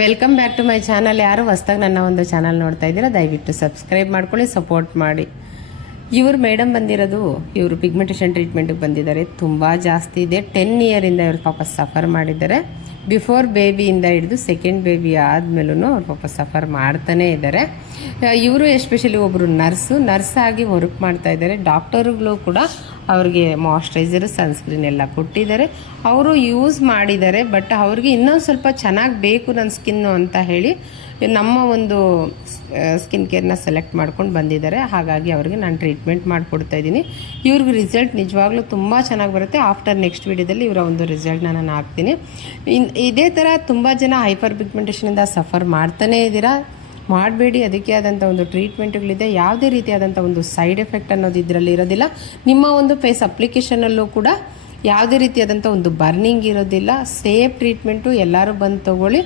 Welcome back to my channel. ಯಾರು ಹೊಸದಾಗಿ ನನ್ನ ಒಂದು ಚಾನಲ್ ನೋಡ್ತಾ ಇದ್ದೀರಾ ದಯವಿಟ್ಟು ಸಬ್ಸ್ಕ್ರೈಬ್ ಮಾಡ್ಕೊಳ್ಳಿ, ಸಪೋರ್ಟ್ ಮಾಡಿ. ಇವರು ಮೇಡಮ್ ಬಂದಿರೋದು ಇವರು ಪಿಗ್ಮೆಂಟೇಷನ್ ಟ್ರೀಟ್ಮೆಂಟ್ಗೆ ಬಂದಿದ್ದಾರೆ. ತುಂಬ ಜಾಸ್ತಿ ಇದೆ. 10 ಇಯರಿಂದ ಇವರು ಪಾಪ ಸಫರ್ ಮಾಡಿದ್ದಾರೆ. ಬಿಫೋರ್ ಬೇಬಿಯಿಂದ ಹಿಡಿದು ಸೆಕೆಂಡ್ ಬೇಬಿ ಆದಮೇಲೂ ಅವ್ರು ಪಾಪ ಸಫರ್ ಮಾಡ್ತಾನೇ ಇದ್ದಾರೆ. ಇವರು ಎಸ್ಪೆಷಲಿ ಒಬ್ಬರು ನರ್ಸ್ ಆಗಿ ವರ್ಕ್ ಮಾಡ್ತಾ ಇದ್ದಾರೆ. ಡಾಕ್ಟರುಗಳು ಕೂಡ ಅವ್ರಿಗೆ ಮಾಯ್ಶ್ಚರೈಸರ್ ಸನ್ಸ್ಕ್ರೀನ್ ಎಲ್ಲ ಕೊಟ್ಟಿದ್ದಾರೆ. ಅವರು ಯೂಸ್ ಮಾಡಿದ್ದಾರೆ. ಬಟ್ ಅವ್ರಿಗೆ ಇನ್ನೊಂದು ಸ್ವಲ್ಪ ಚೆನ್ನಾಗಿ ಬೇಕು ನನ್ನ ಸ್ಕಿನ್ನು ಅಂತ ಹೇಳಿ ನಮ್ಮ ಒಂದು ಸ್ಕಿನ್ ಕೇರ್ನ ಸೆಲೆಕ್ಟ್ ಮಾಡ್ಕೊಂಡು ಬಂದಿದ್ದಾರೆ. ಹಾಗಾಗಿ ಅವ್ರಿಗೆ ನಾನು ಟ್ರೀಟ್ಮೆಂಟ್ ಮಾಡಿಕೊಡ್ತಾ ಇದ್ದೀನಿ. ಇವ್ರಿಗೆ ರಿಸಲ್ಟ್ ನಿಜವಾಗ್ಲೂ ತುಂಬ ಚೆನ್ನಾಗಿ ಬರುತ್ತೆ. ಆಫ್ಟರ್ ನೆಕ್ಸ್ಟ್ ವಿಡಿಯೋದಲ್ಲಿ ಇವರ ಒಂದು ರಿಸಲ್ಟ್ನ ನಾನು ಹಾಕ್ತೀನಿ. ಇದೇ ಥರ ತುಂಬ ಜನ ಹೈಪರ್ ಪಿಗ್ಮೆಂಟೇಷನಿಂದ ಸಫರ್ ಮಾಡ್ತಾನೇ ಇದ್ದೀರಾ. ಮಾಡಬೇಡಿ. ಅದಕ್ಕೆ ಆದಂಥ ಒಂದು ಟ್ರೀಟ್ಮೆಂಟ್ಗಳಿದೆ. ಯಾವುದೇ ರೀತಿಯಾದಂಥ ಒಂದು ಸೈಡ್ ಎಫೆಕ್ಟ್ ಅನ್ನೋದು ಇದರಲ್ಲಿ ಇರೋದಿಲ್ಲ. ನಿಮ್ಮ ಒಂದು ಫೇಸ್ ಅಪ್ಲಿಕೇಶನಲ್ಲೂ ಕೂಡ ಯಾವುದೇ ರೀತಿಯಾದಂಥ ಒಂದು ಬರ್ನಿಂಗ್ ಇರೋದಿಲ್ಲ. Safe treatment. ಎಲ್ಲರೂ ಬಂದು ತೊಗೊಳ್ಳಿ.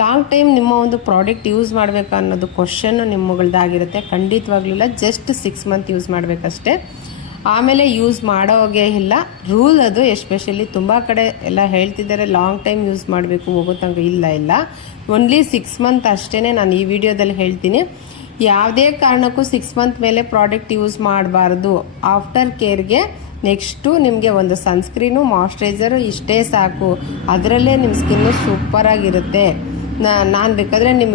ಲಾಂಗ್ ಟೈಮ್ ನಿಮ್ಮ ಒಂದು ಪ್ರಾಡಕ್ಟ್ ಯೂಸ್ ಮಾಡಬೇಕಾ ಅನ್ನೋದು ಕ್ವಶನ್ನು ನಿಮ್ಮಗಳದ್ದಾಗಿರುತ್ತೆ. ಖಂಡಿತವಾಗ್ಲಿಲ್ಲ. ಜಸ್ಟ್ 6 ಮಂತ್ ಯೂಸ್ ಮಾಡಬೇಕಷ್ಟೇ. ಆಮೇಲೆ ಯೂಸ್ ಮಾಡೋಗೆ ಇಲ್ಲ. ರೂಲ್ ಅದು. ಎಸ್ಪೆಷಲಿ ತುಂಬ ಕಡೆ ಎಲ್ಲ ಹೇಳ್ತಿದ್ದಾರೆ ಲಾಂಗ್ ಟೈಮ್ ಯೂಸ್ ಮಾಡಬೇಕು, ಹೋಗೋ ತನಕ. ಇಲ್ಲ, ಓನ್ಲಿ 6 ಮಂತ್ ಅಷ್ಟೇ. ನಾನು ಈ ವಿಡಿಯೋದಲ್ಲಿ ಹೇಳ್ತೀನಿ. ಯಾವುದೇ ಕಾರಣಕ್ಕೂ 6 ಮಂತ್ ಮೇಲೆ ಪ್ರಾಡಕ್ಟ್ ಯೂಸ್ ಮಾಡಬಾರ್ದು. ಆಫ್ಟರ್ ಕೇರ್ಗೆ ನೆಕ್ಸ್ಟು ನಿಮಗೆ ಒಂದು ಸನ್ಸ್ಕ್ರೀನು, ಮಾಯ್ಶ್ಚರೈಸರು ಇಷ್ಟೇ ಸಾಕು. ಅದರಲ್ಲೇ ನಿಮ್ಮ ಸ್ಕಿನ್ನು ಸೂಪರಾಗಿರುತ್ತೆ. ನಾನು ಬೇಕಾದರೆ ನಿಮ್ಗೆ